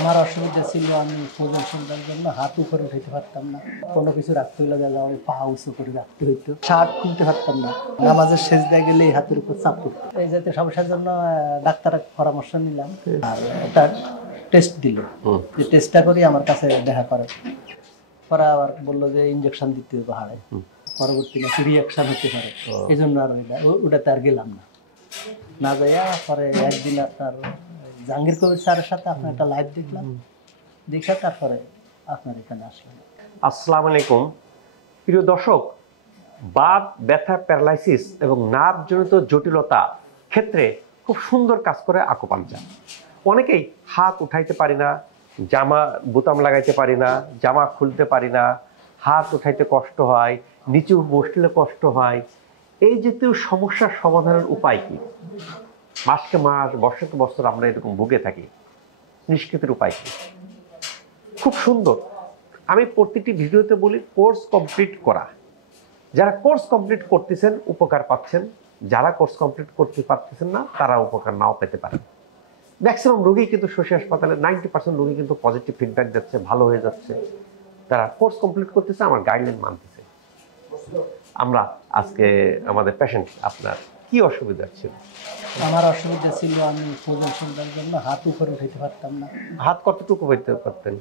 আমার অসুবিধা ছিল, আমি ওজন সন্ধ্যার জন্য হাত উপরে উঠাইতে পারতাম না, কোনো কিছু রাখতে হইলে গেলে আমি পা উঁচু করে রাখতে হইতো, শার্ট খুলতে পারতাম না, নামাজের শেষ দিয়ে গেলে এই হাতের উপর চাপ পড়তো। এই জাতীয় সমস্যার জন্য ডাক্তারের পরামর্শ নিলাম, আর একটা টেস্ট দিল, যে টেস্টটা করি আমার কাছে দেখা করে, পরে আবার বললো যে ইঞ্জেকশন দিতে হবে হাড়ে, পরবর্তীতে রিয়াকশন হতে পারে, এই জন্য আর ওটাতে আর গেলাম না। না যাইয়া পরে একদিন আপনার জাহাঙ্গীর কবির স্যারের সাথে আপনার একটা লাইভ দেখলাম, দেখে তারপরে আপনার এখানে আসলাম। আসসালামু আলাইকুম প্রিয় দর্শক, বাত ব্যথা, প্যারালাইসিস এবং নার্ভজনিত জটিলতা ক্ষেত্রে খুব সুন্দর কাজ করে আকুপাঞ্চার। অনেকেই হাত উঠাইতে পারি না, জামা বোতাম লাগাইতে পারি না, জামা খুলতে পারি না, হাত উঠাইতে কষ্ট হয়, নিচু বসলে কষ্ট হয়। এই জাতীয় সমস্যার সমাধানের উপায় কি? মাসকে মাস, বছরকে বছর আমরা এরকম ভুগে থাকি, নিষ্কৃতির উপায় কি? খুব সুন্দর। আমি প্রতিটি ভিডিওতে বলি কোর্স কমপ্লিট করা। যারা কোর্স কমপ্লিট করতেছেন উপকার পাচ্ছেন, যারা কোর্স কমপ্লিট করতে পারতেছেন না তারা উপকার নাও পেতে পারেন। ম্যাক্সিমাম রোগী কিন্তু শশী হাসপাতালে 90% রোগী কিন্তু পজিটিভ ফিডব্যাক যাচ্ছে, ভালো হয়ে যাচ্ছে। তারা কোর্স কমপ্লিট করতেছে, আমার গাইডলাইন মানতেছে। আমরা আজকে আমাদের পেশেন্ট, আপনার কি অসুবিধা ছিল? আমার অসুবিধা ছিল, আমি ওজন সন্ধ্যার জন্য হাত উপরে উঠাইতে পারতাম না। হাত কতটুকু হইতে পারতেন?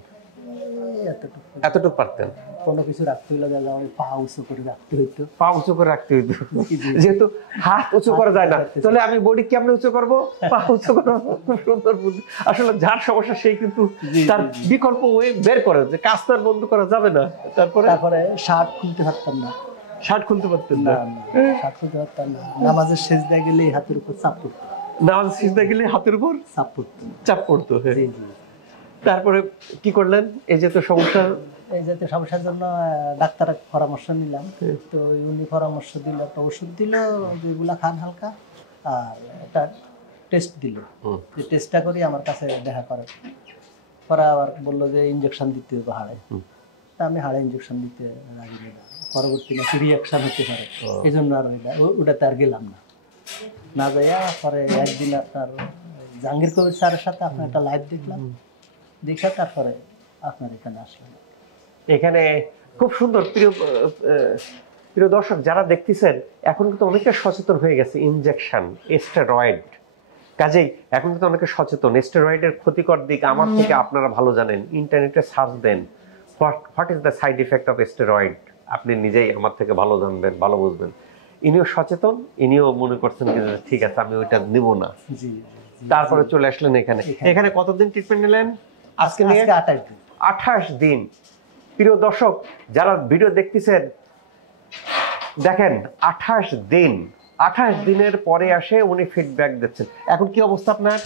এতটুকু পারতেন। কোনো কিছু রাখতে হইলে গেলে আমি পা উঁচু করে রাখতে হইতো, পা উঁচু করে রাখতে হইতো, যেহেতু হাত উঁচু করা যায় না, তাহলে আমি বডি কেমনে উঁচু করবো? পা উঁচু করবো। খুব সুন্দর বুদ্ধি। আসলে যার সমস্যা সেই কিন্তু তার বিকল্প ওয়ে বের করে, যে কাজ তো আর বন্ধ করা যাবে না। তারপরে শার্ট খুলতে পারতাম না। শার্ট খুলতে পারতেন না? শার্ট খুলতে পারতাম না। নামাজের শেষ দিয়ে গেলে হাতের উপর চাপ পড়তো। নামাজ শেষ দিয়ে গেলে হাতের উপর চাপ পড়তো। তারপরে কি করলেন? এই জাতীয় সমস্যার জন্য ডাক্তারের পরামর্শ নিলাম, তো উনি পরামর্শ দিল, একটা ওষুধ দিল, যেগুলা খান হালকা, আর একটা টেস্ট দিল, যে টেস্টটা করি আমার কাছে দেখা করে, পরে আবার বললো যে ইঞ্জেকশন দিতে হবে হাড়ে। তা আমি হাড়ে ইঞ্জেকশন দিতে রাজি নিলাম, পরবর্তীতে রিয়াকশন হতে পারে, এই জন্য আর ওটাতে আর গেলাম না। না যাইয়া পরে একদিন আপনার জাহাঙ্গীর কবির স্যারের সাথে আপনার একটা লাইভ দেখলাম, দেখে তারপরে আপনার এখানে আসলাম। এখানে খুব সুন্দর। প্রিয় দর্শক, যারা দেখতেছেন এখন কিন্তু অনেকে সচেতন হয়ে গেছে। ইনজেকশন, স্টেরয়েড, কাজেই এখন কিন্তু অনেকে সচেতন। স্টেরয়েডের ক্ষতিকর দিক আমার থেকে আপনারা ভালো জানেন। ইন্টারনেটে সার্চ দেন, what is the side effect of steroid, আপনি নিজেই আমার থেকে ভালো জানবেন, ভালো বুঝবেন। ইনিও সচেতন, ইনিও মনে করছেন যে ঠিক আছে আমি ওইটা নিব না। তারপরে চলে আসলেন এখানে। এখানে কতদিন ট্রিটমেন্ট নিলেন? আজকে নিয়ে 28 দিন। প্রিয় দর্শক, যারা ভিডিও দেখতেছেন দেখেন, 28 দিনের পরে আসে উনি ফিডব্যাক দিচ্ছেন। এখন কি অবস্থা আপনার?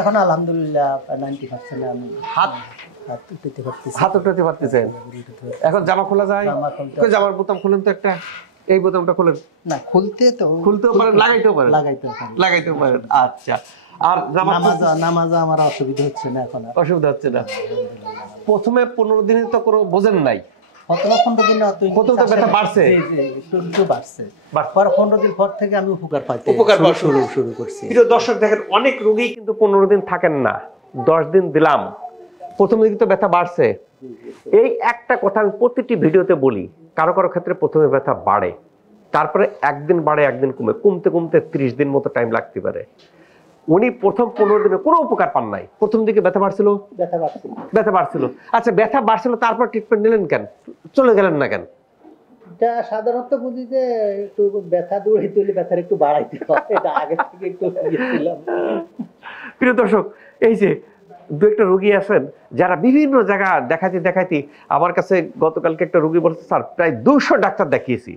এখন আলহামদুলিল্লাহ 90% আমি হাত উঠাতে পারতেছেন। এখন জামা খোলা যায়? জামার বোতাম খুলেন তো একটা, এই বোতামটা খুলেন না। খুলতেও পারেন, লাগাইতেও পারেন। আচ্ছা। আর নামাজ আমার অসুবিধা হচ্ছে না এখন? অসুবিধা হচ্ছে না। প্রথমে 15 দিনে তো কোনো বোঝেন নাই? প্রথম তো ব্যথা বাড়ছে, পরে 15 দিন পর থেকে আমি উপকার শুরু করছি। প্রিয় দর্শক দেখেন, অনেক রোগী কিন্তু 15 দিন থাকেন না, 10 দিন দিলাম, প্রথম দিন তো ব্যথা বাড়ছে। এই একটা কথা আমি প্রতিটি ভিডিওতে বলি, কারো কারো ক্ষেত্রে প্রথমে ব্যথা বাড়ে, তারপরে একদিন বাড়ে, একদিন কমে, কমতে কমতে 30 দিন মতো টাইম লাগতে পারে। উনি প্রথম 15 দিনে কোনো উপকার পান নাই, প্রথম দিকে ব্যথা বাড়ছিল। আচ্ছা, ব্যথা বাড়ছিল, তারপর ট্রিটমেন্ট নিলেন কেন? চলে গেলেন না কেন? এটা সাধারণত বুঝি যে একটু ব্যথা দূর হইতে হলে ব্যথার একটু বাড়াইতে হয়, এটা আগে থেকে একটু দিয়েছিলাম। প্রিয় দর্শক, এই যে দু একটা রোগী আছেন যারা বিভিন্ন জায়গা দেখাইতে আমার কাছে গতকালকে একটা রোগী বলছে, স্যার প্রায় 200 ডাক্তার দেখিয়েছি।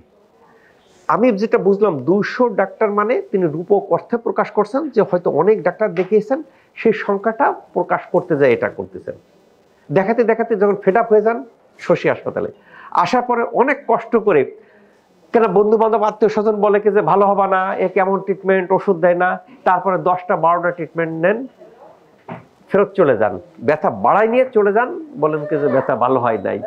আমি যেটা বুঝলাম, 200 ডাক্তার মানে তিনি রূপক অর্থে প্রকাশ করছেন যে হয়তো অনেক ডাক্তার দেখিয়েছেন, সেই সংখ্যাটা প্রকাশ করতে যায় এটা করতেছেন। দেখাতে যখন ফেড আপ হয়ে যান শশী হাসপাতালে, আসার পরে অনেক কষ্ট করে, কেন বন্ধু বান্ধব আত্মীয় স্বজন বলে কি যে ভালো হবে না, এ কেমন ট্রিটমেন্ট, ওষুধ দেয় না, তারপরে 10টা 12টা ট্রিটমেন্ট নেন, ফেরত চলে যান, ব্যথা বাড়াই নিয়ে চলে যান, বলেন কি যে ব্যথা ভালো হয় নাই।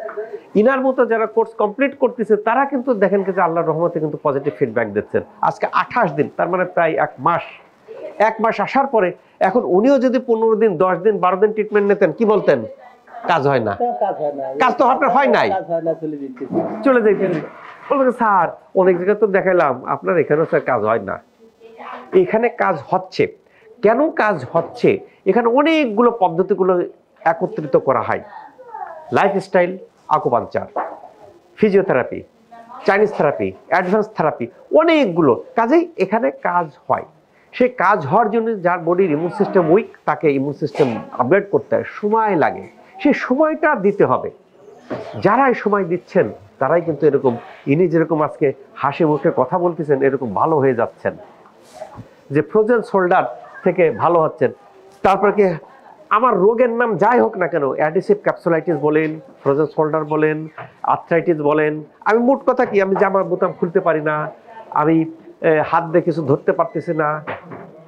ইনার মতো যারা কোর্স কমপ্লিট করতেছে তারা কিন্তু দেখেন যে আল্লাহর রহমতে কিন্তু পজিটিভ ফিডব্যাক দিচ্ছেন। আজকে 28 দিন, তার মানে প্রায় 1 মাস 1 মাস আসার পরে এখন উনিও যদি 15 দিন 10 দিন 12 দিন ট্রিটমেন্ট নিতেন কি বলতেন? কাজ হয় না। কাজ হয় না, কাজ তো আপনার হয় নাই, কাজ হয় না, চলে যেতে চলে যাইতেন। বলবেন স্যার অনেক জায়গায় তো দেখাইলাম, আপনার এখানেও স্যার কাজ হয় না। এখানে কাজ হচ্ছে। কেন কাজ হচ্ছে? এখানে অনেকগুলো পদ্ধতিগুলো একত্রিত করা হয়। Lifestyle, acupuncture, physiotherapy, Chinese therapy, advance therapy, অনেকগুলো কাজেই এখানে কাজ হয়। সেই কাজ হওয়ার জন্য যার বডির ইমিউন সিস্টেম উইক, তাকে ইমিউন সিস্টেম আপগ্রেড করতে হয়, সময় লাগে। সেই সময়টা দিতে হবে। যারা এই সময় দিচ্ছেন তারাই কিন্তু এরকম, ইনি যেরকম আজকে হাসি মুখে কথা বলতেছেন, এরকম ভালো হয়ে যাচ্ছেন, যে ফ্রোজেন শোল্ডার থেকে ভালো হচ্ছেন। তারপরে কি আমার রোগের নাম যাই হোক না কেন, অ্যাডিসিভ ক্যাপসুলাইটিস বলেন, ফ্রোজেন শোল্ডার বলেন, আর্থ্রাইটিস বলেন, আমি মোট কথা কি, আমি জামার বোতাম খুলতে পারি না, আমি হাত দিয়ে কিছু ধরতে পারতেছি না,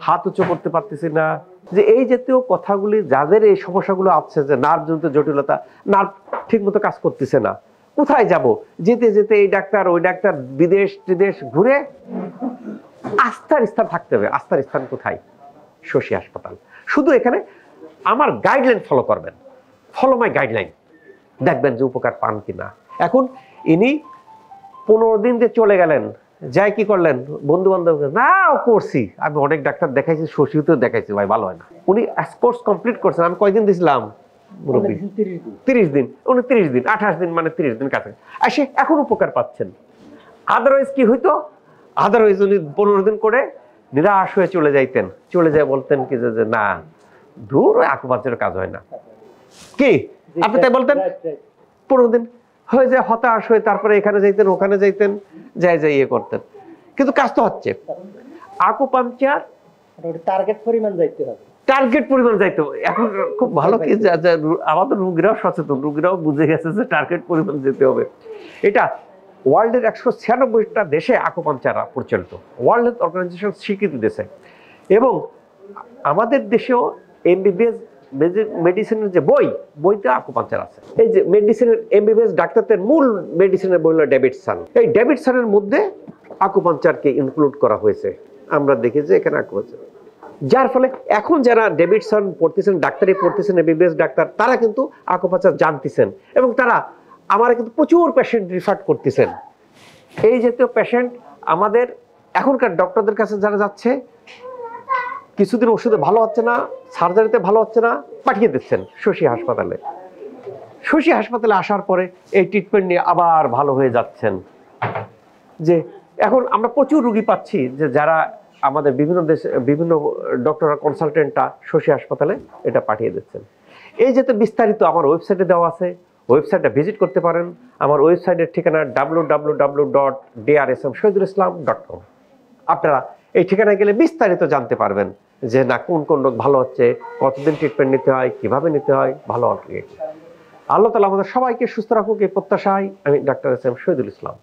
হাত উঁচু করতে পারতেছি না, যে এই জাতীয় কথাগুলি, যাদের এই সমস্যাগুলো আছে, যে নার্ভজনিত জটিলতা, নার্ভ ঠিক মতো কাজ করতেছে না, কোথায় যাব? যেতে যেতে এই ডাক্তার ওই ডাক্তার, বিদেশ টিদেশ ঘুরে আস্থার স্থান থাকতে হবে। আস্থার স্থান কোথায়? শশী হাসপাতাল। শুধু এখানে আমার গাইডলাইন ফলো করবেন, ফলো মাই গাইডলাইন, দেখবেন যে উপকার পান কিনা। এখন ইনি 15 দিন যে চলে গেলেন, যাই কি করলেন, বন্ধু বান্ধব না করছি, আমি অনেক ডাক্তার দেখাইছি, শশীতেও দেখাইছি, ভাই ভালো হয় না। উনি কোর্স কমপ্লিট করছেন। আমি কয়দিন দিয়েছিলাম? 30 দিন। উনি 30 দিন, 28 দিন, মানে 30 দিন কাছে আসে, এখন উপকার পাচ্ছেন। আদারওয়াইজ কি হইতো? আদারওয়াইজ উনি 15 দিন করে নিরাশ হয়ে চলে যাইতেন, চলে যায় বলতেন কি যে না, দূর, আকুপাঞ্চারের কাজ হয় না। কি আপনি তাই বলতেন? 15 দিন হয়ে যায়, হতাশ হয়ে তারপরে এখানে যাইতেন, ওখানে যাইতেন, যাই ইয়ে করতেন, কিন্তু কাজ তো হচ্ছে। আকুপাঞ্চার টার্গেট পরিমাণ যাইতে হবে, টার্গেট পরিমাণ যাইতে হবে। এখন খুব ভালো কি, আমাদের রোগীরাও সচেতন, রোগীরাও বুঝে গেছে যে টার্গেট পরিমাণ যেতে হবে। এটা ওয়ার্ল্ডের 196টা দেশে আকুপাঞ্চার প্রচলিত, ওয়ার্ল্ড হেলথ অর্গানাইজেশন স্বীকৃতি দিয়েছে। এবং আমাদের দেশেও এমবিবিএস মেডিসিনের যে বইতে আকুপাঞ্চার আছে। এই যে মেডিসিনের এমবিবিএস ডাক্তারদের মূল মেডিসিনের বই হলো ডেভিডসন। এই ডেভিডসনের মধ্যে আকুপাঞ্চারকে ইনক্লুড করা হয়েছে। আমরা দেখি যে এখানে আকুপাঞ্চার, যার ফলে এখন যারা ডেভিডসন পড়তেছেন, ডাক্তারি পড়তেছেন, এমবিবিএস ডাক্তার, তারা কিন্তু আকুপাঞ্চার জানতেছেন এবং তারা আমার কিন্তু প্রচুর পেশেন্ট রিফার করতেছেন। এই জাতীয় পেশেন্ট আমাদের এখনকার ডক্টরদের কাছে যারা যাচ্ছে, কিছুদিন ওষুধে ভালো হচ্ছে না, সার্জারিতে ভালো হচ্ছে না, পাঠিয়ে দিচ্ছেন শশী হাসপাতালে। শশী হাসপাতালে আসার পরে এই ট্রিটমেন্ট নিয়ে আবার ভালো হয়ে যাচ্ছেন। যে এখন আমরা প্রচুর রুগী পাচ্ছি যে যারা আমাদের বিভিন্ন দেশে, বিভিন্ন ডক্টর কনসালটেন্টরা শশী হাসপাতালে এটা পাঠিয়ে দিচ্ছেন। এই যাতে বিস্তারিত আমার ওয়েবসাইটে দেওয়া আছে, ওয়েবসাইটটা ভিজিট করতে পারেন। আমার ওয়েবসাইটের ঠিকানা www.drsmshohidulislam.com। আপনারা এই ঠিকানায় গেলে বিস্তারিত জানতে পারবেন যে না, কোন কোন রোগ ভালো হচ্ছে, কতদিন ট্রিটমেন্ট নিতে হয়, কিভাবে নিতে হয়, ভালো হবে। আল্লাহ তাআলা আমাদের সবাইকে সুস্থ রাখুক এই প্রত্যাশায় আমি doctor S M Shahidul Islam.